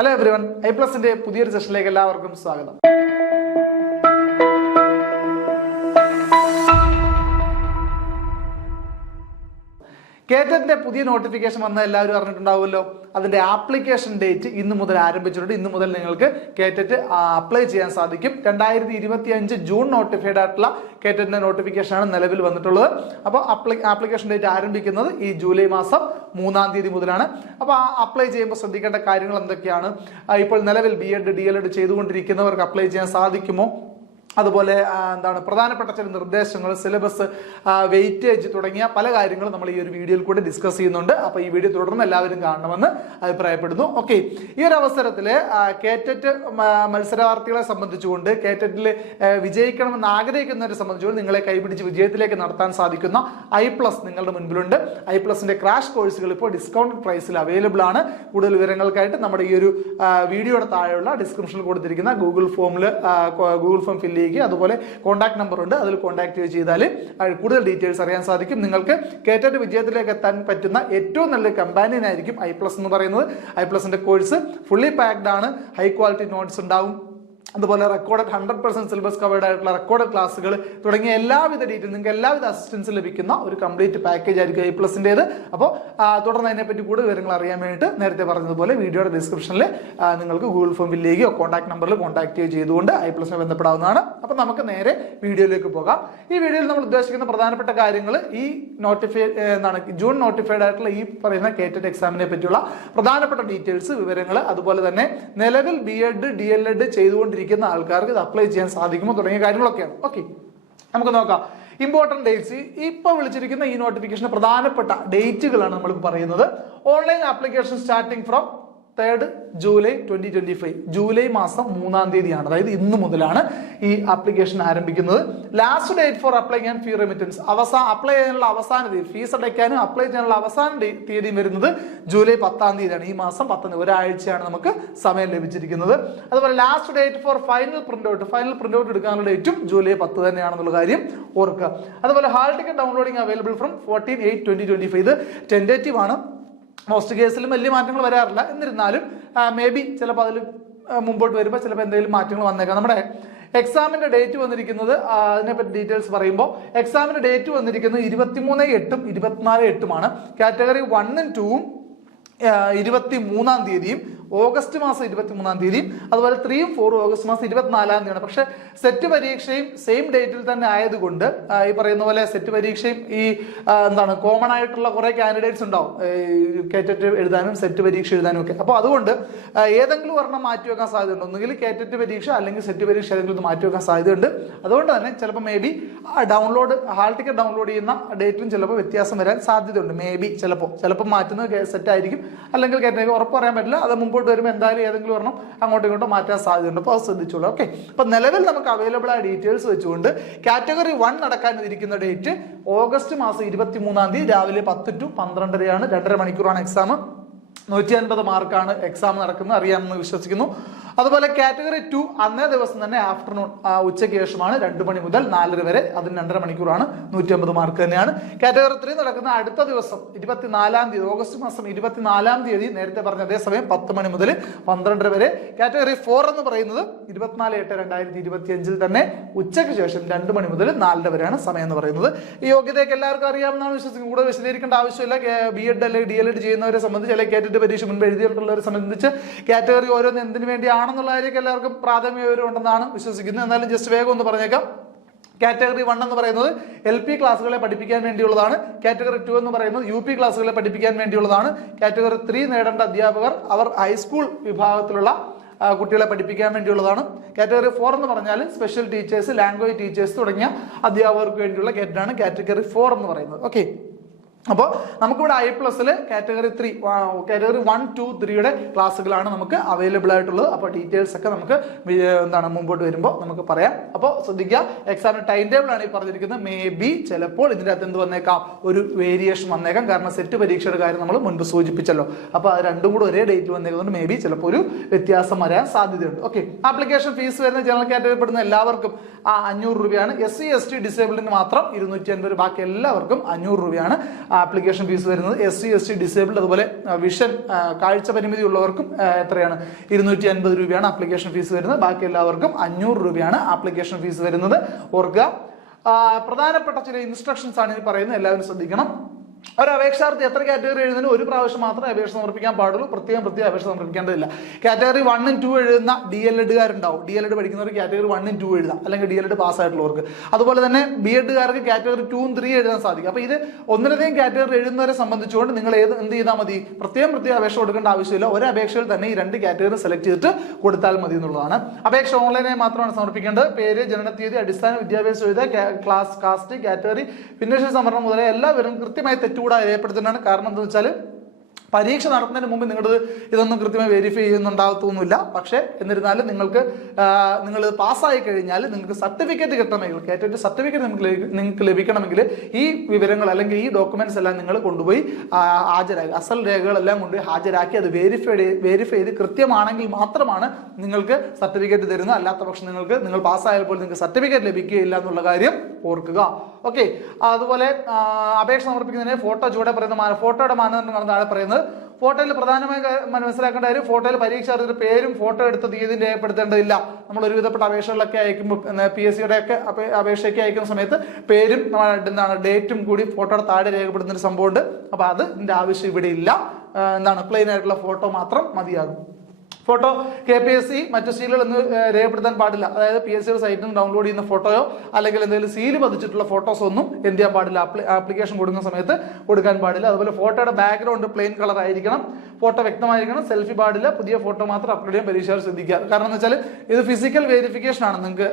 Hello everyone, ഐപ്ലസിന്റെ പുതിയൊരു സെഷനിലേക്ക് എല്ലാവർക്കും സ്വാഗതം. കേറ്ററ്റിന്റെ പുതിയ നോട്ടിഫിക്കേഷൻ വന്ന എല്ലാവരും അറിഞ്ഞിട്ടുണ്ടാവുമല്ലോ. അതിന്റെ ആപ്ലിക്കേഷൻ ഡേറ്റ് ഇന്ന് മുതൽ ആരംഭിച്ചിട്ടുണ്ട്. ഇന്ന് മുതൽ നിങ്ങൾക്ക് കേറ്ററ്റ് അപ്ലൈ ചെയ്യാൻ സാധിക്കും. 2025 ജൂൺ നോട്ടിഫൈഡ് ആയിട്ടുള്ള കേറ്ററ്റിന്റെ നോട്ടിഫിക്കേഷൻ ആണ് നിലവിൽ വന്നിട്ടുള്ളത്. അപ്പോൾ ആപ്ലിക്കേഷൻ ഡേറ്റ് ആരംഭിക്കുന്നത് ഈ ജൂലൈ മാസം 3-ാം തീയതി മുതലാണ്. അപ്പോൾ അപ്ലൈ ചെയ്യുമ്പോൾ ശ്രദ്ധിക്കേണ്ട കാര്യങ്ങൾ എന്തൊക്കെയാണ്? ഇപ്പോൾ നിലവിൽ BEd DLEd ചെയ്തുകൊണ്ടിരിക്കുന്നവർക്ക് അപ്ലൈ ചെയ്യാൻ സാധിക്കുമോ? അതുപോലെ പ്രധാനപ്പെട്ട ചില നിർദ്ദേശങ്ങൾ, സിലബസ്, വെയിറ്റേജ് തുടങ്ങിയ പല കാര്യങ്ങളും നമ്മൾ ഈ ഒരു വീഡിയോയിൽ കൂടെ ഡിസ്കസ് ചെയ്യുന്നുണ്ട്. അപ്പോൾ ഈ വീഡിയോ തുടർന്ന് എല്ലാവരും കാണണമെന്ന് അഭിപ്രായപ്പെടുന്നു. ഓക്കെ, ഈ ഒരു അവസരത്തിൽ കേറ്ററ്റ് മത്സരാർത്ഥികളെ സംബന്ധിച്ചുകൊണ്ട്, കേറ്ററ്റിൽ വിജയിക്കണമെന്ന് ആഗ്രഹിക്കുന്നവരെ സംബന്ധിച്ചുകൊണ്ട് നിങ്ങളെ കൈപിടിച്ച് വിജയത്തിലേക്ക് നടത്താൻ സാധിക്കുന്ന ഐപ്ലസ് നിങ്ങളുടെ മുൻപിലുണ്ട്. ഐപ്ലസിന്റെ ക്രാഷ് കോഴ്സുകൾ ഇപ്പോൾ ഡിസ്കൗണ്ട് പ്രൈസിൽ അവൈലബിൾ ആണ്. കൂടുതൽ വിവരങ്ങൾക്കായിട്ട് നമ്മുടെ ഈ ഒരു വീഡിയോയുടെ താഴെയുള്ള ഡിസ്ക്രിപ്ഷനിൽ കൊടുത്തിരിക്കുന്ന ഗൂഗിൾ ഫോം ഫില്ല് ചെയ്യുക. അതുപോലെ കോൺടാക്ട് നമ്പർ ഉണ്ട്, അതിൽ കോൺടാക്ട് ചെയ്താൽ കൂടുതൽ ഡീറ്റെയിൽസ് അറിയാൻ സാധിക്കും. നിങ്ങൾക്ക് കേറ്ററ്റ് വിജയത്തിലേക്ക് എത്താൻ പറ്റുന്ന ഏറ്റവും നല്ലൊരു കമ്പാനിയൻ ആയിരിക്കും ഐപ്ലസ് എന്ന് പറയുന്നത്. ഐപ്ലസിന്റെ കോഴ്സ് ഫുള്ളി പാക്ഡ് ആണ്. ഹൈ ക്വാളിറ്റി നോട്ട്സ് ഉണ്ടാവും. അതുപോലെ റെക്കോർഡഡ് 100% സിലബസ് കവേർഡ് ആയിട്ടുള്ള റെക്കോർഡഡ് ക്ലാസ്സുകൾ തുടങ്ങിയ എല്ലാവിധ ഡീറ്റെയിൽ, നിങ്ങൾക്ക് എല്ലാവിധ അസിസ്റ്റൻസ് ലഭിക്കുന്ന ഒരു കംപ്ലീറ്റ് പാക്കേജ് ആയിരിക്കും ഐപ്ലസിൻ്റെത്. അപ്പോൾ തുടർന്ന് അതിനെപ്പറ്റി കൂടുതൽ വിവരങ്ങൾ അറിയാൻ വേണ്ടിയിട്ട് നേരത്തെ പറഞ്ഞതുപോലെ വീഡിയോയുടെ ഡിസ്ക്രിപ്ഷനിൽ നിങ്ങൾക്ക് ഗൂഗിൾ ഫോം ഫില്ല് ചെയ്യുകയോ കോൺടാക്ട് നമ്പറിൽ കോൺടാക്ട് ചെയ്തുകൊണ്ട് ഐപ്ലസിനെ ബന്ധപ്പെടാവുന്നതാണ്. അപ്പോൾ നമുക്ക് നേരെ വീഡിയോയിലേക്ക് പോകാം. ഈ വീഡിയോയിൽ നമ്മൾ ഉദ്ദേശിക്കുന്ന പ്രധാനപ്പെട്ട കാര്യങ്ങൾ ഈ ജൂൺ നോട്ടിഫൈഡ് ആയിട്ടുള്ള ഈ പറയുന്ന കേറ്ററ്റ് എക്സാമിനെ പറ്റിയുള്ള പ്രധാനപ്പെട്ട ഡീറ്റെയിൽസ്, വിവരങ്ങൾ, അതുപോലെ തന്നെ നിലവിൽ BEd DLEd ചെയ്തുകൊണ്ടിരിക്കുന്ന ആൾക്കാർക്ക് ഇത് അപ്ലൈ ചെയ്യാൻ സാധിക്കുമോ തുടങ്ങിയ കാര്യങ്ങളൊക്കെയാണ്. ഓക്കെ, നമുക്ക് നോക്കാം. ഇമ്പോർട്ടന്റ് ഡേറ്റ്സ്, ഇപ്പൊ വിളിച്ചിരിക്കുന്ന ഈ നോട്ടിഫിക്കേഷന് പ്രധാനപ്പെട്ട ഡേറ്റുകളാണ് നമ്മൾ പറയുന്നത്. Online application starting from 3rd July 2025, July മാസം 3-ാം തീയതിയാണ്. അതായത് ഇന്ന് മുതലാണ് ഈ ആപ്ലിക്കേഷൻ ആരംഭിക്കുന്നത്. Last date for applying and fee remittance, apply ചെയ്യാനുള്ള അവസാന തീയതി, ഫീസ് അടയ്ക്കാനും അപ്ലൈ ചെയ്യാനുള്ള അവസാന തീയതി വരുന്നത് ജൂലൈ 10-ാം തീയതിയാണ്. ഈ മാസം 10, ഒരാഴ്ചയാണ് നമുക്ക് സമയം ലഭിച്ചിരിക്കുന്നത്. അതുപോലെ last date for final print out എടുക്കാനുള്ള ഡേറ്റും ജൂലൈ 10 തന്നെയാണെന്നുള്ള കാര്യം ഓർക്കുക. അതുപോലെ hall ticket downloading available from 14/8/2025. ഇത് ടെൻറ്റേറ്റീവ് ആണ്. മോസ്റ്റ് കേസിലും വലിയ മാറ്റങ്ങൾ വരാറില്ല. എന്നിരുന്നാലും മേ ബി ചിലപ്പോൾ അതിൽ മുമ്പോട്ട് വരുമ്പോൾ ചിലപ്പോൾ എന്തെങ്കിലും മാറ്റങ്ങൾ വന്നേക്കാം. നമ്മുടെ എക്സാമിന്റെ ഡേറ്റ് വന്നിരിക്കുന്നത്, അതിനെപ്പറ്റി ഡീറ്റെയിൽസ് പറയുമ്പോൾ എക്സാമിന്റെ ഡേറ്റ് വന്നിരിക്കുന്നത് 23/8 24/8 കാറ്റഗറി 1 ഉം 2 ഉം 23-ാം തീയതിയും ഓഗസ്റ്റ് മാസം 23-ാം തീയതിയും, അതുപോലെ 3 ഉം 4 ഓഗസ്റ്റ് മാസം 24-ാം തീയതിയാണ്. പക്ഷെ സെറ്റ് പരീക്ഷയും സെയിം ഡേറ്റിൽ തന്നെ ആയതുകൊണ്ട് ഈ പറയുന്ന പോലെ സെറ്റ് പരീക്ഷയും ഈ കോമൺ ആയിട്ടുള്ള കുറെ കാൻഡിഡേറ്റ്സ് ഉണ്ടാവും കേറ്ററ്റ് എഴുതാനും സെറ്റ് പരീക്ഷ എഴുതാനും ഒക്കെ. അപ്പോൾ അതുകൊണ്ട് ഏതെങ്കിലും ഒരെണ്ണം മാറ്റിവെക്കാൻ സാധ്യതയുണ്ട്. ഒന്നുകിൽ കേറ്ററ്റ് പരീക്ഷ അല്ലെങ്കിൽ സെറ്റ് പരീക്ഷ ഏതെങ്കിലും മാറ്റിവെക്കാൻ സാധ്യതയുണ്ട്. അതുകൊണ്ട് തന്നെ ചിലപ്പോൾ may be hall ticket download ചെയ്യുന്ന ഡേറ്റിലും ചിലപ്പോൾ വ്യത്യാസം വരാൻ സാധ്യതയുണ്ട്. മേ ബി ചിലപ്പോൾ മാറ്റുന്നത് സെറ്റ് ആയിരിക്കും, അല്ലെങ്കിൽ കേറ്ററ്റ് ഉറപ്പ് പറയാൻ പറ്റില്ല. അത് മുമ്പോട്ട് വരുമ്പോൾ എന്തായാലും ഏതെങ്കിലും ഒരെണ്ണം അങ്ങോട്ടും ഇങ്ങോട്ടും മാറ്റാൻ സാധ്യതയുണ്ട്. അപ്പോൾ അത് ശ്രദ്ധിച്ചോളൂ. ഓക്കെ, അപ്പൊ നിലവിൽ നമുക്ക് അവൈലബിൾ ആയ ഡീറ്റെയിൽസ് വെച്ചുകൊണ്ട് കാറ്റഗറി 1 നടക്കാനിരിക്കുന്ന ഡേറ്റ് ഓഗസ്റ്റ് മാസം 23-ാം തീയതി രാവിലെ 10 to 12:30 2.5 മണിക്കൂറാണ് എക്സാം. 150 മാർക്കാണ് എക്സാം നടക്കുന്നത്, അറിയാമെന്ന് വിശ്വസിക്കുന്നു. അതുപോലെ കാറ്റഗറി 2 അന്നേ ദിവസം തന്നെ ആഫ്റ്റർനൂൺ, ഉച്ചയ്ക്ക് ശേഷമാണ് 2 മണി മുതൽ 4:30 വരെ, അതിന് 2.5 മണിക്കൂറാണ്, 150 മാർക്ക് തന്നെയാണ്. കാറ്റഗറി 3 നടക്കുന്ന അടുത്ത ദിവസം 24-ാം തീയതി, ഓഗസ്റ്റ് മാസം 24-ാം തീയതി, നേരത്തെ പറഞ്ഞ അതേസമയം 10 മണി മുതൽ 12:30 വരെ. കാറ്റഗറി 4 എന്ന് പറയുന്നത് 24/8/2025 തന്നെ ഉച്ചയ്ക്ക് ശേഷം 2 മണി മുതൽ 4:30 വരെയാണ് സമയം എന്ന് പറയുന്നത്. ഈ യോഗ്യതയൊക്കെ എല്ലാവർക്കും അറിയാമെന്നാണ് വിശ്വസിക്കുന്നത്. കൂടെ വിശദീകരിക്കേണ്ട ആവശ്യമില്ല. BEd അല്ലെങ്കിൽ DLEd ചെയ്യുന്നവരെ സംബന്ധിച്ച്, അല്ലെങ്കിൽ കേറ്ററ്റ് പരീക്ഷ മുൻപ് എഴുതിയിട്ടുള്ളവരെ സംബന്ധിച്ച് കാറ്റഗറി ഓരോന്ന് എന്തിനു വേണ്ടിയാണെന്നുള്ള കാര്യമൊക്കെ എല്ലാവർക്കും പ്രാഥമിക വിവരം ഉണ്ടെന്നാണ് വിശ്വസിക്കുന്നത്. എന്നാലും ജസ്റ്റ് വേഗം ഒന്ന് പറഞ്ഞേക്കാം. കാറ്റഗറി 1 എന്ന് പറയുന്നത് LP ക്ലാസ്സുകളെ പഠിപ്പിക്കാൻ വേണ്ടിയുള്ളതാണ്. കാറ്റഗറി 2 എന്ന് പറയുന്നത് UP ക്ലാസ്സുകളെ പഠിപ്പിക്കാൻ വേണ്ടിയുള്ളതാണ്. കാറ്റഗറി 3 നേടേണ്ട അധ്യാപകർ അവർ ഹൈസ്കൂൾ വിഭാഗത്തിലുള്ള കുട്ടികളെ പഠിപ്പിക്കാൻ വേണ്ടിയുള്ളതാണ്. കാറ്റഗറി 4 എന്ന് പറഞ്ഞാൽ സ്പെഷ്യൽ ടീച്ചേഴ്സ്, ലാംഗ്വേജ് ടീച്ചേഴ്സ് തുടങ്ങിയ അധ്യാപകർക്ക് വേണ്ടിയുള്ള കേറ്ററ്റാണ് കാറ്റഗറി 4 എന്ന് പറയുന്നത്. ഓക്കെ, അപ്പോൾ നമുക്കിവിടെ ഐപ്ലസിൽ കാറ്റഗറി 1, 2, 3യുടെ ക്ലാസ്സുകളാണ് നമുക്ക് അവൈലബിൾ ആയിട്ടുള്ളത്. അപ്പോൾ ഡീറ്റെയിൽസ് ഒക്കെ നമുക്ക് മുമ്പോട്ട് വരുമ്പോൾ നമുക്ക് പറയാം. അപ്പോൾ ശ്രദ്ധിക്കുക, എക്സാമിന് ടൈം ടേബിൾ ആണ് ഈ പറഞ്ഞിരിക്കുന്നത്. മേ ബി ചിലപ്പോൾ ഇതിൻ്റെ അകത്ത് എന്ത് വന്നേക്കാം, ഒരു വേരിയേഷൻ വന്നേക്കാം. കാരണം സെറ്റ് പരീക്ഷയുടെ കാര്യം നമ്മൾ മുൻപ് സൂചിപ്പിച്ചല്ലോ. അപ്പോൾ അത് രണ്ടും കൂടെ ഒരേ ഡേറ്റ് വന്നേക്കുന്നതുകൊണ്ട് മേ ബി ചിലപ്പോൾ ഒരു വ്യത്യാസം വരാൻ സാധ്യതയുണ്ട്. ഓക്കെ, ആപ്ലിക്കേഷൻ ഫീസ് വരുന്ന ജനറൽ കാറ്റഗറി പെടുന്ന എല്ലാവർക്കും 500 രൂപയാണ്. SC ST ഡിസേബിളിന് മാത്രം 250, ബാക്കി എല്ലാവർക്കും 500 രൂപയാണ്. ആപ്ലിക്കേഷൻ ഫീസ് വരുന്നത്. SC ST ഡിസേബിൾഡ് അതുപോലെ വിഷൻ കാഴ്ച പരിമിതി ഉള്ളവർക്കും എത്രയാണ് 250 രൂപയാണ് ആപ്ലിക്കേഷൻ ഫീസ് വരുന്നത്. ബാക്കി എല്ലാവർക്കും 500 രൂപയാണ് ആപ്ലിക്കേഷൻ ഫീസ് വരുന്നത്. ഓർക്കുക, പ്രധാനപ്പെട്ട ചില ഇൻസ്ട്രക്ഷൻസ് ആണ് ഇനി പറയുന്നത്, എല്ലാവരും ശ്രദ്ധിക്കണം. ഒരു അപേക്ഷാർത്ഥി എത്ര കാറ്റഗറി എഴുതുന്നതിന് ഒരു പ്രാവശ്യം മാത്രമേ അപേക്ഷ സമർപ്പിക്കാൻ പാടുള്ളൂ. പ്രത്യേകം അപേക്ഷ സമർപ്പിക്കേണ്ടതില്ല. കാറ്റഗറി 1 and 2 എഴുതുന്ന DLEDുകാരുണ്ടാവും. DLED പഠിക്കുന്നവർ കാറ്റഗറി 1 and 2 എഴുതാം, അല്ലെങ്കിൽ DLED പാസ്സായിട്ടുള്ളവർക്ക്. അതുപോലെ തന്നെ BEdകാർക്ക് കാറ്റഗറി 2 and 3 എഴുതാൻ സാധിക്കും. അപ്പൊ ഇത് ഒന്നിലധികം കാറ്റഗറി എഴുതുന്നവരെ സംബന്ധിച്ചുകൊണ്ട് നിങ്ങൾ എന്ത് ചെയ്താൽ മതി, പ്രത്യേകം അപേക്ഷ കൊടുക്കേണ്ട ആവശ്യമില്ല. ഒരു അപേക്ഷയിൽ തന്നെ ഈ 2 കാറ്റഗറി സെലക്ട് ചെയ്തിട്ട് കൊടുത്താൽ മതി എന്നുള്ളതാണ്. അപേക്ഷ ഓൺലൈനായി മാത്രമാണ് സമർപ്പിക്കേണ്ടത്. പേര്, ജനനത്തീയതി, അടിസ്ഥാന വിദ്യാഭ്യാസ യോഗ്യത, ക്ലാസ്, കാസ്റ്റ്, കാറ്റഗറി, ഭിന്നശേഷി സംവരണം മുതലായ എല്ലാവരും കൃത്യമായി തെറ്റുകൂടാതെ രേഖപ്പെടുത്തുന്നതാണ്. കാരണം എന്താണെന്ന് വെച്ചാൽ പരീക്ഷ നടത്തുന്നതിന് മുമ്പ് നിങ്ങളത് ഇതൊന്നും കൃത്യമായി വെരിഫൈ ചെയ്യുന്നുണ്ടാകത്തൊന്നുമില്ല. പക്ഷേ എന്നിരുന്നാലും നിങ്ങൾ പാസ്സായി കഴിഞ്ഞാൽ നിങ്ങൾക്ക് സർട്ടിഫിക്കറ്റ് കിട്ടണമെങ്കിൽ, കേട്ടിട്ട് സർട്ടിഫിക്കറ്റ് നിങ്ങൾക്ക് ലഭിക്കണമെങ്കിൽ ഈ വിവരങ്ങൾ അല്ലെങ്കിൽ ഈ ഡോക്യുമെന്റ്സ് എല്ലാം നിങ്ങൾ കൊണ്ടുപോയി ഹാജരാക്കി, അസൽ രേഖകളെല്ലാം കൊണ്ടുപോയി ഹാജരാക്കി അത് വെരിഫൈ ചെയ്ത് കൃത്യമാണെങ്കിൽ മാത്രമാണ് നിങ്ങൾക്ക് സർട്ടിഫിക്കറ്റ് തരുന്നത്. അല്ലാത്ത പക്ഷം നിങ്ങൾ പാസ്സായപ്പോൾ നിങ്ങൾക്ക് സർട്ടിഫിക്കറ്റ് ലഭിക്കുകയില്ല എന്നുള്ള കാര്യം ഓർക്കുക. ഓക്കെ, അതുപോലെ അപേക്ഷ സമർപ്പിക്കുന്നതിന് ഫോട്ടോ ചുവടെ പറയുന്ന ഫോട്ടോയുടെ മാനദണ്ഡങ്ങളാണ് താഴെ പറയുന്നത്. ഫോട്ടോയിൽ പ്രധാനമായി മനസ്സിലാക്കേണ്ട കാര്യം, ഫോട്ടോയിൽ പരീക്ഷാർത്ഥിയുടെ പേരും ഫോട്ടോ എടുത്ത തീയതിയും രേഖപ്പെടുത്തേണ്ടതില്ല. നമ്മൾ ഒരുവിധപ്പെട്ട അപേക്ഷകളിലൊക്കെ അയക്കുമ്പോൾ PSCയുടെ ഒക്കെ അപേക്ഷയൊക്കെ അയക്കുന്ന സമയത്ത് പേരും ഡേറ്റും കൂടി ഫോട്ടോയുടെ താഴെ രേഖപ്പെടുത്തുന്ന ഒരു സംഭവമുണ്ട്. അപ്പൊ അതിന്റെ ആവശ്യം ഇവിടെ ഇല്ല. പ്ലെയിൻ ആയിട്ടുള്ള ഫോട്ടോ മാത്രം മതിയാകും. ഫോട്ടോ KPSC മറ്റു സീലുകൾ എന്ന് രേഖപ്പെടുത്താൻ പാടില്ല. അതായത് PSCയുടെ സൈറ്റിൽ നിന്ന് ഡൗൺലോഡ് ചെയ്യുന്ന ഫോട്ടോയോ അല്ലെങ്കിൽ എന്തെങ്കിലും സീല് പതിച്ചിട്ടുള്ള ഫോട്ടോസ് ഒന്നും എന്ത് ചെയ്യാൻ പാടില്ല, ആപ്ലിക്കേഷൻ കൊടുക്കുന്ന സമയത്ത് കൊടുക്കാൻ പാടില്ല. അതുപോലെ ഫോട്ടോയുടെ ബാക്ക്ഗ്രൗണ്ട് പ്ലെയിൻ കളർ ആയിരിക്കണം, ഫോട്ടോ വ്യക്തമായിരിക്കണം, സെൽഫി പാടില്ല, പുതിയ ഫോട്ടോ മാത്രം അപ്ലോഡ് ചെയ്യാൻ പരീക്ഷകൾ ശ്രദ്ധിക്കുക. കാരണം എന്ന് വെച്ചാൽ ഇത് ഫിസിക്കൽ വെരിഫിക്കേഷൻ ആണ്. നിങ്ങൾക്ക്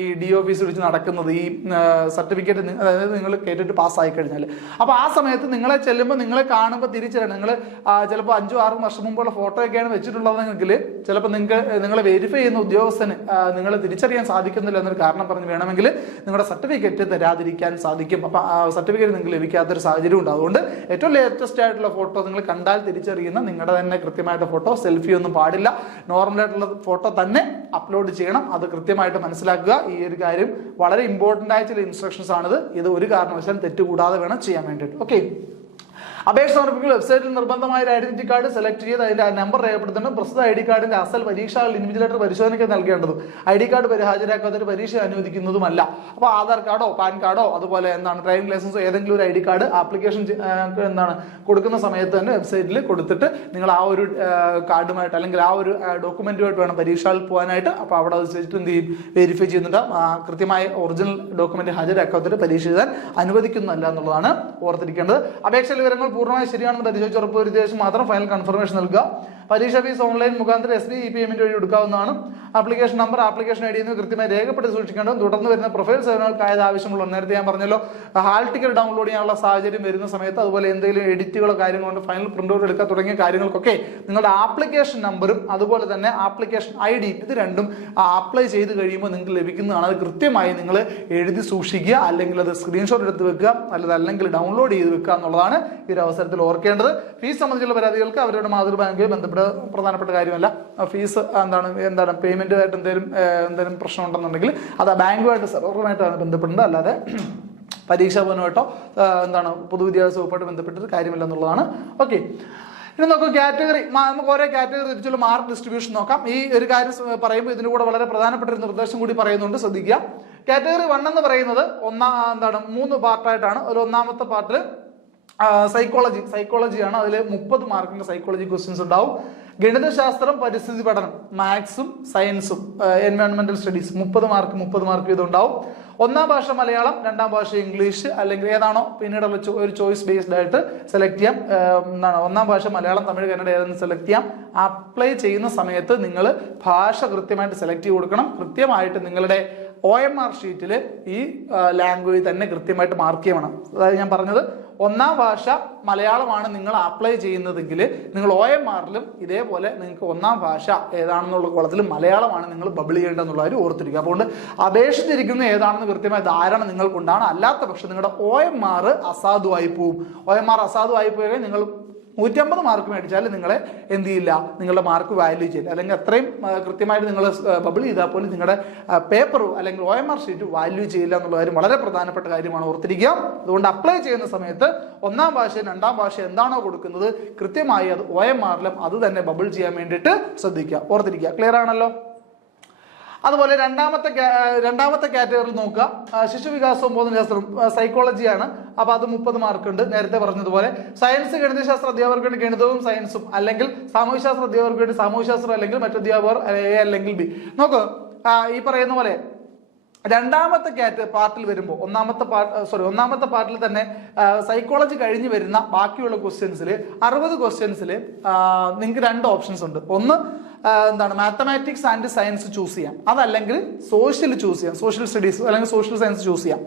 ഈ DO ഓഫീസ് വിളിച്ച് നടക്കുന്നത് ഈ സർട്ടിഫിക്കറ്റ്, അതായത് നിങ്ങൾ കേട്ടിട്ട് പാസ്സായി കഴിഞ്ഞാൽ. അപ്പൊ ആ സമയത്ത് നിങ്ങളെ ചെല്ലുമ്പോൾ നിങ്ങളെ കാണുമ്പോൾ തിരിച്ചറിയണം. നിങ്ങൾ ചിലപ്പോൾ 5-6 വർഷം മുമ്പുള്ള ഫോട്ടോ ഒക്കെയാണ് വെച്ചിട്ടുള്ളത്. ചിലപ്പോൾ നിങ്ങളെ വെരിഫൈ ചെയ്യുന്ന ഉദ്യോഗസ്ഥന് നിങ്ങളെ തിരിച്ചറിയാൻ സാധിക്കുന്നില്ല എന്നൊരു കാരണം പറഞ്ഞ് വേണമെങ്കിൽ നിങ്ങളുടെ സർട്ടിഫിക്കറ്റ് തരാതിരിക്കാൻ സാധിക്കും. അപ്പൊ സർട്ടിഫിക്കറ്റ് നിങ്ങൾക്ക് ലഭിക്കാത്തൊരു സാഹചര്യം ഉണ്ട്. അതുകൊണ്ട് ഏറ്റവും ലേറ്റസ്റ്റ് ആയിട്ടുള്ള ഫോട്ടോ നിങ്ങൾ കണ്ടാൽ തിരിച്ചറിയുന്ന നിങ്ങളുടെ തന്നെ കൃത്യമായിട്ട് ഫോട്ടോ, സെൽഫി ഒന്നും പാടില്ല. നോർമൽ ആയിട്ടുള്ള ഫോട്ടോ തന്നെ അപ്ലോഡ് ചെയ്യണം. അത് കൃത്യമായിട്ട് മനസ്സിലാക്കുക. ഈ ഒരു കാര്യം വളരെ ഇമ്പോർട്ടന്റ് ആയ ചില ഇൻസ്ട്രക്ഷൻസ് ആണിത്. ഇത് ഒരു കാരണവശാലും തെറ്റുകൂടാതെ വേണം ചെയ്യാൻ വേണ്ടിയിട്ട്. ഓക്കെ, അപേക്ഷ സമർപ്പിക്കുന്ന വെബ്സൈറ്റിൽ നിർബന്ധമായ ഒരു ഐഡന്റിറ്റി കാർഡ് സെലക്ട് ചെയ്ത് അതിന്റെ നമ്പർ രേഖപ്പെടുത്തുന്നു. പ്രസ്തുത ID കാർഡിന്റെ അസൽ പരീക്ഷകൾ ഇൻവിജിലേറ്റർ പരിശോധനയ്ക്ക് നൽകേണ്ടതും ID കാർഡ് ഹാജരാക്കാത്തൊരു പരീക്ഷ അനുവദിക്കുന്നതുമല്ല. അപ്പോൾ ആധാർ കാർഡോ പാൻ കാർഡോ അതുപോലെ ഡ്രൈവിംഗ് ലൈസൻസോ ഏതെങ്കിലും ഒരു ID കാർഡ് ആപ്ലിക്കേഷൻ കൊടുക്കുന്ന സമയത്ത് തന്നെ വെബ്സൈറ്റിൽ കൊടുത്തിട്ട് നിങ്ങൾ ആ ഒരു കാർഡുമായിട്ട് അല്ലെങ്കിൽ ആ ഒരു ഡോക്യുമെന്റുമായിട്ട് വേണം പരീക്ഷയിൽ പോകാനായിട്ട്. അപ്പോൾ അവിടെ അത് വെച്ചിട്ട് എന്ത് ചെയ്യും, വെരിഫൈ ചെയ്യുന്നുണ്ട്. കൃത്യമായ ഒറിജിനൽ ഡോക്യുമെന്റ് ഹാജരാക്കാത്തൊരു പരീക്ഷ എഴുതാൻ അനുവദിക്കുന്നതല്ല എന്നുള്ളതാണ് ഓർത്തിരിക്കേണ്ടത്. അപേക്ഷ വിവരങ്ങൾ പൂർണ്ണമായി ശരിയാണെന്ന് പരിശോധിച്ച് ഉറപ്പുവരുത്തിയ ശേഷം മാത്രം ഫൈനൽ കൺഫർമേഷൻ നൽകുക. പരീക്ഷ ഫീസ് ഓൺലൈൻ മുഖാന്തരം SBI പേയ്മെന്റ് വഴി എടുക്കാവുന്നതാണ്. ആപ്ലിക്കേഷൻ നമ്പർ, ആപ്ലിക്കേഷൻ ID എന്നിവ കൃത്യമായി രേഖപ്പെടുത്തി സൂക്ഷിക്കേണ്ടതും തുടർന്ന് വരുന്ന പ്രൊഫൈൽ സേവനങ്ങൾക്കായത് ആവശ്യമുള്ള, നേരത്തെ ഞാൻ പറഞ്ഞല്ലോ, ഹാൾ ടിക്കറ്റ് ഡൗൺലോഡ് ചെയ്യാനുള്ള സാഹചര്യം വരുന്ന സമയത്ത് അതുപോലെ എന്തെങ്കിലും എഡിറ്റുകളോ കാര്യങ്ങളോ കൊണ്ട് ഫൈനൽ പ്രിന്റ് ഔട്ട് എടുക്കുക തുടങ്ങിയ കാര്യങ്ങൾക്കൊക്കെ നിങ്ങളുടെ ആപ്ലിക്കേഷൻ നമ്പറും അതുപോലെ തന്നെ ആപ്ലിക്കേഷൻ ID ഇത് രണ്ടും അപ്ലൈ ചെയ്ത് കഴിയുമ്പോൾ നിങ്ങൾക്ക് ലഭിക്കുന്നതാണ്. അത് കൃത്യമായി നിങ്ങൾ എഴുതി സൂക്ഷിക്കുക, അല്ലെങ്കിൽ അത് സ്ക്രീൻഷോട്ട് എടുത്ത് വെക്കുക, അല്ലെങ്കിൽ ഡൗൺലോഡ് ചെയ്ത് വെക്കുക എന്നുള്ളതാണ് ഈ ഒരു അവസരത്തിൽ ഓർക്കേണ്ടത്. ഫീസ് സംബന്ധിച്ചുള്ള പരാതികൾക്ക് അവരുടെ മാതൃബാങ്കുമായി ബന്ധപ്പെട്ട പ്രധാനപ്പെട്ട കാര്യമല്ല. ഫീസ് പേയ്മെന്റുമായിട്ട് എന്തെങ്കിലും പ്രശ്നം ഉണ്ടെന്നുണ്ടെങ്കിൽ അത് ബാങ്കുമായിട്ട് സെർവറുമായിട്ടാണ് ബന്ധപ്പെടുന്നത്, അല്ലാതെ പരീക്ഷാ ഭവനുമായിട്ടോ പൊതുവിദ്യാഭ്യാസ വകുപ്പായിട്ട് ബന്ധപ്പെട്ടിട്ട് കാര്യമില്ല എന്നുള്ളതാണ്. ഓക്കെ, ഇനി നോക്കാം കാറ്റഗറി. നമുക്ക് ഓരോ കാറ്റഗറി തിരിച്ചുള്ള മാർക്ക് ഡിസ്ട്രിബ്യൂഷൻ നോക്കാം. ഈ ഒരു കാര്യം പറയുമ്പോൾ ഇതിന്റെ കൂടെ വളരെ പ്രധാനപ്പെട്ട ഒരു നിർദ്ദേശം കൂടി പറയുന്നുണ്ട്, ശ്രദ്ധിക്കുക. കാറ്റഗറി 1 എന്ന് പറയുന്നത് 3 പാർട്ടായിട്ടാണ്. ഒരു ഒന്നാമത്തെ പാർട്ടിൽ സൈക്കോളജിയാണ്. അതിൽ 30 മാർക്കിന്റെ സൈക്കോളജി ക്വസ്റ്റ്യൻസ് ഉണ്ടാവും. ഗണിതശാസ്ത്രം, പരിസ്ഥിതി പഠനം, മാത്സും സയൻസും, എൻവയോൺമെന്റൽ സ്റ്റഡീസ് 30 മാർക്ക് വീതം ഉണ്ടാവും. ഒന്നാം ഭാഷ മലയാളം, രണ്ടാം ഭാഷ ഇംഗ്ലീഷ്, അല്ലെങ്കിൽ ഏതാണോ പിന്നീടുള്ള ഒരു ചോയ്സ് ബേസ്ഡ് ആയിട്ട് സെലക്ട് ചെയ്യാം. ഒന്നാം ഭാഷ മലയാളം, തമിഴ്, കന്നഡ ഏതെന്ന് സെലക്ട് ചെയ്യാം. അപ്ലൈ ചെയ്യുന്ന സമയത്ത് നിങ്ങൾ ഭാഷ കൃത്യമായിട്ട് സെലക്ട് ചെയ്ത് കൊടുക്കണം. കൃത്യമായിട്ട് നിങ്ങളുടെ OMR ഷീറ്റിൽ ഈ ലാംഗ്വേജ് തന്നെ കൃത്യമായിട്ട് മാർക്ക് ചെയ്യണം. അതായത് ഞാൻ പറഞ്ഞത്, ഒന്നാം ഭാഷ മലയാളമാണ് നിങ്ങൾ അപ്ലൈ ചെയ്യുന്നതെങ്കിൽ നിങ്ങൾ OMRലും ഇതേപോലെ നിങ്ങൾക്ക് ഒന്നാം ഭാഷ ഏതാണെന്നുള്ള കോളത്തിൽ മലയാളമാണ് നിങ്ങൾ ബബിൾ ചെയ്യേണ്ടതെന്നുള്ള കാര്യം ഓർത്തിരിക്കുക. അതുകൊണ്ട് അപേക്ഷിച്ചിരിക്കുന്ന ഏതാണെന്ന് കൃത്യമായ ധാരണ നിങ്ങൾക്കുണ്ടാണ്. അല്ലാത്ത പക്ഷം നിങ്ങളുടെ OMR അസാധുവായി പോവും. OMR അസാധുവായി പോയാൽ നിങ്ങൾ 150 മാർക്ക് മേടിച്ചാൽ നിങ്ങളെ എന്ത് ചെയ്യില്ല, നിങ്ങളുടെ മാർക്ക് വാല്യൂ ചെയ്യില്ല. അല്ലെങ്കിൽ അത്രയും കൃത്യമായിട്ട് നിങ്ങൾ ബബിൾ ചെയ്താൽ പോലും നിങ്ങളുടെ പേപ്പർ അല്ലെങ്കിൽ OMR ഷീറ്റ് വാല്യൂ ചെയ്യില്ല എന്നുള്ള കാര്യം വളരെ പ്രധാനപ്പെട്ട കാര്യമാണ്, ഓർത്തിരിക്കുക. അതുകൊണ്ട് അപ്ലൈ ചെയ്യുന്ന സമയത്ത് 1ാം ഭാഷ 2ാം ഭാഷ എന്താണോ കൊടുക്കുന്നത് കൃത്യമായി അത് OMR-ലും അത് തന്നെ ബബിൾ ചെയ്യാൻ വേണ്ടിയിട്ട് ശ്രദ്ധിക്കുക, ഓർത്തിരിക്കുക. ക്ലിയർ ആണല്ലോ? അതുപോലെ രണ്ടാമത്തെ കാറ്റഗറി നോക്കുക, ശിശുവികാസവും ബോധനശാസ്ത്രവും സൈക്കോളജിയാണ്. അപ്പൊ അത് 30 മാർക്ക് ഉണ്ട്. നേരത്തെ പറഞ്ഞതുപോലെ സയൻസ് ഗണിതശാസ്ത്ര അധ്യാപകർക്ക് വേണ്ടി ഗണിതവും സയൻസും, അല്ലെങ്കിൽ സാമൂഹ്യശാസ്ത്ര അധ്യാപകർക്ക് വേണ്ടി സാമൂഹ്യശാസ്ത്രം, അല്ലെങ്കിൽ മറ്റധ്യാപകർ A അല്ലെങ്കിൽ B. നോക്കൂ, ഈ പറയുന്ന പോലെ രണ്ടാമത്തെ പാർട്ടിൽ വരുമ്പോൾ ഒന്നാമത്തെ പാർട്ടിൽ തന്നെ സൈക്കോളജി കഴിഞ്ഞ് വരുന്ന ബാക്കിയുള്ള ക്വസ്റ്റ്യൻസിൽ 60 ക്വസ്റ്റ്യൻസിൽ നിങ്ങൾക്ക് 2 ഓപ്ഷൻസ് ഉണ്ട്. ഒന്ന് മാത്തമാറ്റിക്സ് ആൻഡ് സയൻസ് ചൂസ് ചെയ്യാം, അതല്ലെങ്കിൽ സോഷ്യൽ ചൂസ് ചെയ്യാം, സോഷ്യൽ സ്റ്റഡീസ് അല്ലെങ്കിൽ സോഷ്യൽ സയൻസ് ചൂസ് ചെയ്യാം.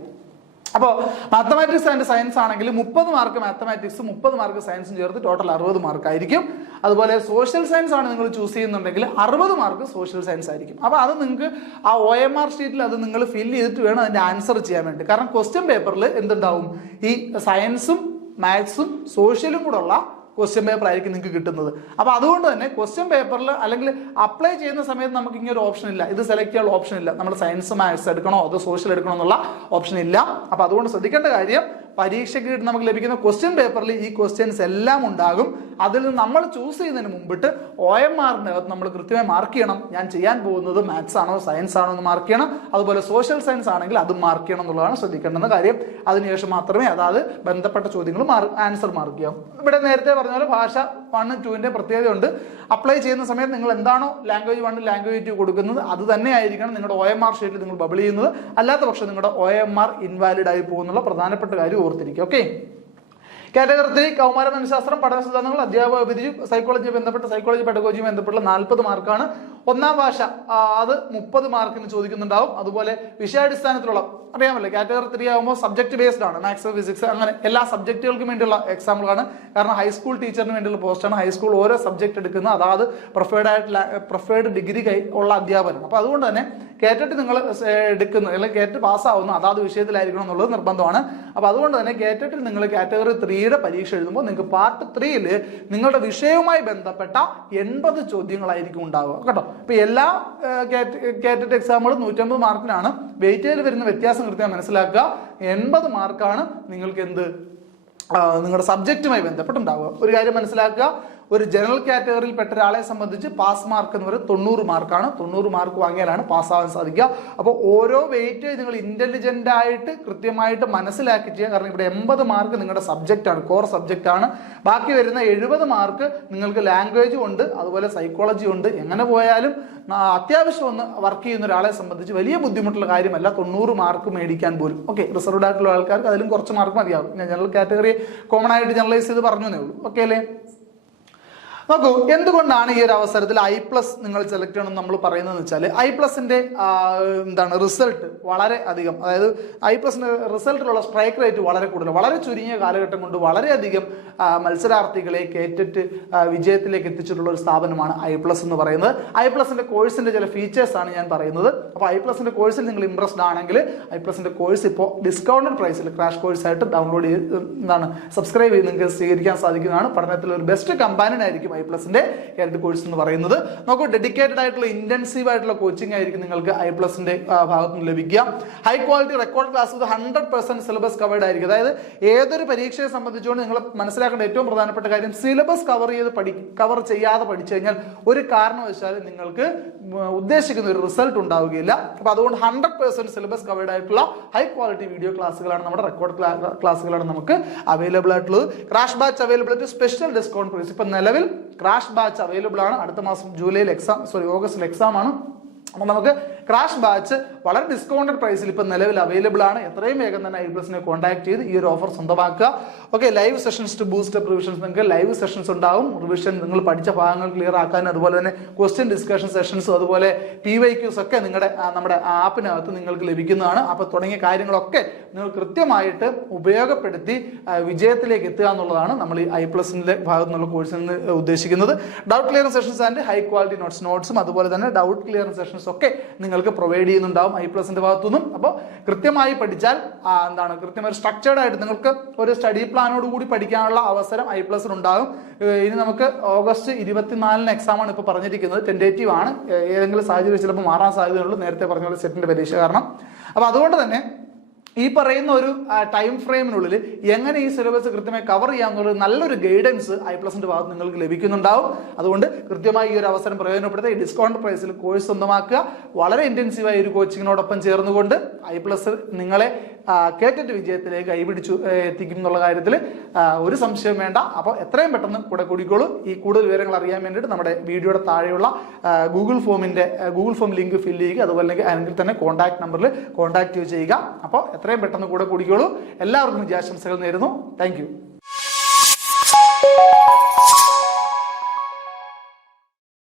അപ്പോൾ മാത്തമാറ്റിക്സ് ആൻഡ് സയൻസ് ആണെങ്കിൽ 30 മാർക്ക് മാത്തമാറ്റിക്സും 30 മാർക്ക് സയൻസും ചേർത്ത് ടോട്ടൽ 60 മാർക്ക് ആയിരിക്കും. അതുപോലെ സോഷ്യൽ സയൻസ് ആണ് നിങ്ങൾ ചൂസ് ചെയ്യുന്നുണ്ടെങ്കിൽ 60 മാർക്ക് സോഷ്യൽ സയൻസ് ആയിരിക്കും. അപ്പോൾ അത് നിങ്ങൾക്ക് ആ OMR ഷീറ്റിൽ അത് നിങ്ങൾ ഫില്ല് ചെയ്തിട്ട് വേണം അതിന്റെ ആൻസർ ചെയ്യാൻ വേണ്ടി. കാരണം ക്വസ്റ്റ്യൻ പേപ്പറിൽ എന്തുണ്ടാവും, ഈ സയൻസും മാത്സും സോഷ്യലും കൂടെ ഉള്ള ക്വസ്റ്റ്യൻ പേപ്പർ ആയിരിക്കും നിങ്ങൾക്ക് കിട്ടുന്നത്. അപ്പോൾ അതുകൊണ്ട് തന്നെ ക്വസ്റ്റ്യൻ പേപ്പറിൽ അല്ലെങ്കിൽ അപ്ലൈ ചെയ്യുന്ന സമയത്ത് നമുക്ക് ഇങ്ങനെ ഓപ്ഷൻ ഇല്ല, ഇത് സെലക്ട് ചെയ്യാനുള്ള ഓപ്ഷൻ ഇല്ല, നമ്മൾ സയൻസ് മാത്സ് എടുക്കണോ അതോ സോഷ്യൽ എടുക്കണോ എന്നുള്ള ഓപ്ഷൻ ഇല്ല. അപ്പോൾ അതുകൊണ്ട് ശ്രദ്ധിക്കേണ്ട കാര്യം, പരീക്ഷയ്ക്ക് നമുക്ക് ലഭിക്കുന്ന ക്വസ്റ്റ്യൻ പേപ്പറിൽ ഈ ക്വസ്റ്റ്യൻസ് എല്ലാം ഉണ്ടാകും. അതിൽ നിന്ന് നമ്മൾ ചൂസ് ചെയ്യുന്നതിന് മുമ്പിട്ട് OMR-നകത്ത് നമ്മൾ കൃത്യമായി മാർക്ക് ചെയ്യണം, ഞാൻ ചെയ്യാൻ പോകുന്നത് മാത്സ് ആണോ സയൻസ് ആണോ എന്ന് മാർക്ക് ചെയ്യണം. അതുപോലെ സോഷ്യൽ സയൻസ് ആണെങ്കിൽ അതും മാർക്ക് ചെയ്യണം എന്നുള്ളതാണ് ശ്രദ്ധിക്കേണ്ടുന്ന കാര്യം. അതിനുശേഷം മാത്രമേ അതാത് ബന്ധപ്പെട്ട ചോദ്യങ്ങൾ ആൻസർ മാർക്ക് ചെയ്യാം. ഇവിടെ നേരത്തെ പറഞ്ഞ പോലെ ഭാഷ 1, 2ന്റെ പ്രത്യേകതയുണ്ട്. അപ്ലൈ ചെയ്യുന്ന സമയത്ത് നിങ്ങൾ എന്താണോ ലാംഗ്വേജ് 1 ലാംഗ്വേജ് 2 കൊടുക്കുന്നത് അത് തന്നെ ആയിരിക്കണം നിങ്ങളുടെ OMR ഷീറ്റിൽ നിങ്ങൾ ബബിൾ ചെയ്യുന്നത്. അല്ലാത്ത പക്ഷം നിങ്ങളുടെ OMR ഇൻവാലിഡ് ആയി പോകുന്നുള്ള പ്രധാനപ്പെട്ട കാര്യം ഓർത്തിരിക്കുക. ഓക്കെ. കാറ്റഗറി 3 കൗമാര മനഃശാസ്ത്രം, പഠന സിദ്ധാന്തങ്ങൾ, അധ്യാപക അഭിരുചി, സൈക്കോളജി ബന്ധപ്പെട്ട സൈക്കോളജി പെഡഗോജിയുമായി ബന്ധപ്പെട്ട 40 മാർക്കാണ്. 1ാം ഭാഷ അത് 30 മാർക്കിന് ചോദിക്കുന്നുണ്ടാവും. അതുപോലെ വിഷയാടിസ്ഥാനത്തിലുള്ള അറിയാമല്ലോ, കാറ്റഗറി 3 ആകുമ്പോൾ സബ്ജക്ട് ബേസ്ഡ് ആണ്, മാത്സ് ഫിസിക്സ് അങ്ങനെ എല്ലാ സബ്ജക്റ്റുകൾക്കും വേണ്ടിയുള്ള എക്സാമ്പിളാണ്. കാരണം ഹൈസ്കൂൾ ടീച്ചറിന് വേണ്ടിയുള്ള പോസ്റ്റാണ്. ഹൈസ്കൂൾ ഓരോ സബ്ജക്ട് എടുക്കുന്ന അതാത് പ്രിഫേർഡ് ഡിഗ്രി ഉള്ള അധ്യാപനം. അപ്പോൾ അതുകൊണ്ട് തന്നെ കേറ്റിട്ട് നിങ്ങൾ എടുക്കുന്നത് അല്ലെങ്കിൽ കേറ്റ് പാസ്സാവുന്ന അതാത് വിഷയത്തിലായിരിക്കണം എന്നുള്ളത് നിർബന്ധമാണ്. അപ്പോൾ അതുകൊണ്ട് തന്നെ കേറ്റിൽ നിങ്ങൾ കാറ്റഗറി 3യുടെ പരീക്ഷ എഴുതുമ്പോൾ നിങ്ങൾക്ക് പാർട്ട് 3യിൽ നിങ്ങളുടെ വിഷയവുമായി ബന്ധപ്പെട്ട 80 ചോദ്യങ്ങളായിരിക്കും ഉണ്ടാവുക കേട്ടോ. ഇപ്പൊ എല്ലാ കേറ്ററ്റ് എക്സാമുകളും 150 മാർക്കിനാണ്. വെയിറ്റേജിൽ വരുന്ന വ്യത്യാസം കൃത്യമായി മനസ്സിലാക്കുക. 80 മാർക്കാണ് നിങ്ങൾക്ക് നിങ്ങളുടെ സബ്ജക്റ്റുമായി ബന്ധപ്പെട്ടുണ്ടാവുക. ഒരു കാര്യം മനസ്സിലാക്കുക, ഒരു ജനറൽ കാറ്റഗറിയിൽ പെട്ട ഒരാളെ സംബന്ധിച്ച് പാസ് മാർക്ക് എന്ന് പറയുന്നത് 90 മാർക്കാണ്. 90 മാർക്ക് വാങ്ങിയാലാണ് പാസ്സാവാൻ സാധിക്കുക. അപ്പോൾ ഓരോ വെയിറ്റ് നിങ്ങൾ ഇന്റലിജന്റ് ആയിട്ട് കൃത്യമായിട്ട് മനസ്സിലാക്കി ചെയ്യുക. കാരണം ഇവിടെ 80 മാർക്ക് നിങ്ങളുടെ സബ്ജക്റ്റ് ആണ്, കോർ സബ്ജക്റ്റ് ആണ്. ബാക്കി വരുന്ന 70 മാർക്ക് നിങ്ങൾക്ക് ലാംഗ്വേജും ഉണ്ട്, അതുപോലെ സൈക്കോളജി ഉണ്ട്. എങ്ങനെ പോയാലും അത്യാവശ്യം ഒന്ന് വർക്ക് ചെയ്യുന്ന ഒരാളെ സംബന്ധിച്ച് വലിയ ബുദ്ധിമുട്ടുള്ള കാര്യമല്ല 90 മാർക്ക് മേടിക്കാൻ പോലും. ഓക്കെ, റിസർവ്ഡ് ആയിട്ടുള്ള ആൾക്കാർക്ക് അതിലും കുറച്ച് മാർക്ക് മതിയാവും. ഞാൻ ജനറൽ കാറ്റഗറി കോമൺ ആയിട്ട് ജനറലൈസ് ചെയ്ത് പറഞ്ഞു എന്നേ ഉള്ളൂ. ഓക്കെ അല്ലേ? നോക്കൂ, എന്തുകൊണ്ടാണ് ഈ ഒരു അവസരത്തിൽ I+ നിങ്ങൾ സെലക്ട് ചെയ്യണം നമ്മൾ പറയുന്നതെന്ന് വെച്ചാൽ I+ന്റെ റിസൾട്ട് വളരെ അധികം, അതായത് I+ന്റെ റിസൾട്ടിലുള്ള സ്ട്രൈക്ക് റേറ്റ് വളരെ കൂടുതൽ, വളരെ ചുരുങ്ങിയ കാലഘട്ടം കൊണ്ട് വളരെയധികം മത്സരാർത്ഥികളെ കേറ്റിട്ട് വിജയത്തിലേക്ക് എത്തിച്ചിട്ടുള്ള ഒരു സ്ഥാപനമാണ് I+ എന്ന് പറയുന്നത്. I+ന്റെ കോഴ്സിന്റെ ചില ഫീച്ചേഴ്സ് ആണ് ഞാൻ പറയുന്നത്. അപ്പോൾ I+ന്റെ കോഴ്സിൽ നിങ്ങൾ ഇംപ്രസ്ഡ് ആണെങ്കിൽ I+ന്റെ കോഴ്സ് ഇപ്പോൾ ഡിസ്കൗണ്ടഡ് പ്രൈസിൽ ക്രാഷ് കോഴ്സ് ആയിട്ട് ഡൗൺലോഡ് ചെയ്ത് സബ്സ്ക്രൈബ് ചെയ്ത് നിങ്ങൾക്ക് സ്വീകരിക്കാൻ സാധിക്കുന്നതാണ്. പഠനത്തിൽ ഒരു ബെസ്റ്റ് കമ്പാനിയൻ ആയിരിക്കും I+ന്റെ കേരറ്റ് കോഴ്സ് എന്ന് പറയുന്നത്. നോക്കൂ, ഡെഡിക്കേറ്റഡ് ആയിട്ടുള്ള ഇന്റൻസീവ് ആയിട്ടുള്ള കോച്ചിങ് ആയിരിക്കും നിങ്ങൾക്ക് I+ന്റെ ഭാഗത്ത് നിന്ന് ലഭിക്കുക. High quality record class 100% syllabus covered ആയിരിക്കും. അതായത് ഏതൊരു പരീക്ഷയെ സംബന്ധിച്ചുകൊണ്ട് നിങ്ങൾ മനസ്സിലാക്കേണ്ട ഏറ്റവും പ്രധാനപ്പെട്ട കാര്യം, സിലബസ് കവർ ചെയ്യാതെ പഠിച്ചു കഴിഞ്ഞാൽ ഒരു കാരണവശാലും നിങ്ങൾക്ക് ഉദ്ദേശിക്കുന്ന ഒരു റിസൾട്ട് ഉണ്ടാവുകയില്ല. അപ്പൊ അതുകൊണ്ട് 100% സിലബസ് കവേർഡ് ആയിട്ടുള്ള ഹൈ ക്വാളിറ്റി വീഡിയോ ക്ലാസ്സുകളാണ്, നമ്മുടെ റെക്കോർഡ് ക്ലാസ്സുകളാണ് നമുക്ക് അവൈലബിൾ ആയിട്ടുള്ളത്. ക്രാഷ് ബാച്ച് അവൈലബിൾ ആയിട്ട് സ്പെഷ്യൽ ഡിസ്കൗണ്ട് പ്രൈസ്. ഇപ്പൊ നിലവിൽ ക്രാഷ് ബാച്ച് അവൈലബിൾ ആണ്. അടുത്ത മാസം ഓഗസ്റ്റിൽ എക്സാം ആണ്. അപ്പോൾ നമുക്ക് ക്രാഷ് ബാച്ച് വളരെ ഡിസ്കൗണ്ടഡ് പ്രൈസിൽ ഇപ്പം നിലവിൽ അവൈലബിൾ ആണ്. എത്രയും വേഗം തന്നെ I+നെ കോൺടാക്ട് ചെയ്ത് ഈ ഒരു ഓഫർ സ്വന്തമാക്കുക. Okay, live sessions to boost up revisions. നിങ്ങൾക്ക് ലൈവ് സെഷൻസ് ഉണ്ടാവും. റിവിഷൻ നിങ്ങൾ പഠിച്ച ഭാഗങ്ങൾ ക്ലിയർ ആക്കാൻ, അതുപോലെ തന്നെ ക്വസ്റ്റ്യൻ ഡിസ്കഷൻ സെഷൻസും അതുപോലെ PYQs ഒക്കെ നമ്മുടെ ആപ്പിനകത്ത് നിങ്ങൾക്ക് ലഭിക്കുന്നതാണ്. അപ്പോൾ തുടങ്ങിയ കാര്യങ്ങളൊക്കെ നിങ്ങൾ കൃത്യമായിട്ട് ഉപയോഗപ്പെടുത്തി വിജയത്തിലേക്ക് എത്തുക എന്നുള്ളതാണ് നമ്മൾ ഈ I+ന്റെ ഭാഗത്തു നിന്നുള്ള കോഴ്സിൽ നിന്ന് ഉദ്ദേശിക്കുന്നത്. Doubt clearing sessions and high quality നോട്ട്സും അതുപോലെ തന്നെ ഡൗട്ട് ക്ലിയറിംഗ് സെഷൻസ് ഒക്കെ നിങ്ങൾക്ക് നിങ്ങൾക്ക് പ്രൊവൈഡ് ചെയ്യുന്നുണ്ടാവും I+ന്റെ ഭാഗത്തുനിന്നും. അപ്പോൾ കൃത്യമായി പഠിച്ചാൽ കൃത്യമായി സ്ട്രക്ചേർഡ് ആയിട്ട് നിങ്ങൾക്ക് ഒരു സ്റ്റഡി പ്ലാനോട് കൂടി പഠിക്കാനുള്ള അവസരം I+ന് ഉണ്ടാകും. ഇനി നമുക്ക് ഓഗസ്റ്റ് 24 എക്സാമാണ് ഇപ്പോൾ പറഞ്ഞിരിക്കുന്നത്. ടെൻറ്റേറ്റീവ് ആണ്, ഏതെങ്കിലും സാഹചര്യം ചിലപ്പോൾ മാറാൻ സാധ്യതയുള്ളൂ, നേരത്തെ പറഞ്ഞ പോലെ സെറ്റിന്റെ പരീക്ഷ കാരണം. അപ്പോൾ അതുകൊണ്ട് തന്നെ ഈ പറയുന്ന ഒരു ടൈം ഫ്രെയിമിനുള്ളിൽ എങ്ങനെ ഈ സിലബസ് കൃത്യമായി കവർ ചെയ്യാമെന്നുള്ള നല്ലൊരു ഗൈഡൻസ് I+ന്റെ ഭാഗത്ത് നിങ്ങൾക്ക് ലഭിക്കുന്നുണ്ടാവും. അതുകൊണ്ട് കൃത്യമായി ഈ ഒരു അവസരം പ്രയോജനപ്പെടുത്തുക. ഈ ഡിസ്കൗണ്ട് പ്രൈസിൽ കോഴ്സ് സ്വന്തമാക്കുക. വളരെ ഇന്റൻസീവായ ഒരു കോച്ചിങ്ങിനോടൊപ്പം ചേർന്നുകൊണ്ട് I+ നിങ്ങളെ കേറ്ററ്റ് വിജയത്തിലേക്ക് കൈപിടിച്ചു എത്തിക്കും എന്നുള്ള കാര്യത്തിൽ ഒരു സംശയം വേണ്ട. അപ്പോൾ എത്രയും പെട്ടെന്ന് കൂടെ കൂടിക്കോളൂ. ഈ കൂടുതൽ വിവരങ്ങൾ അറിയാൻ വേണ്ടിയിട്ട് നമ്മുടെ വീഡിയോയുടെ താഴെയുള്ള ഗൂഗിൾ ഫോം ലിങ്ക് ഫില്ല് ചെയ്യുക. അതുപോലെ അല്ലെങ്കിൽ തന്നെ കോൺടാക്ട് നമ്പറിൽ കോൺടാക്ട് ചെയ്യുക. അപ്പോൾ എത്രയും പെട്ടെന്ന് കൂടെ കൂടിക്കോളൂ. എല്ലാവർക്കും വിജയാശംസകൾ നേരുന്നു. Thank you.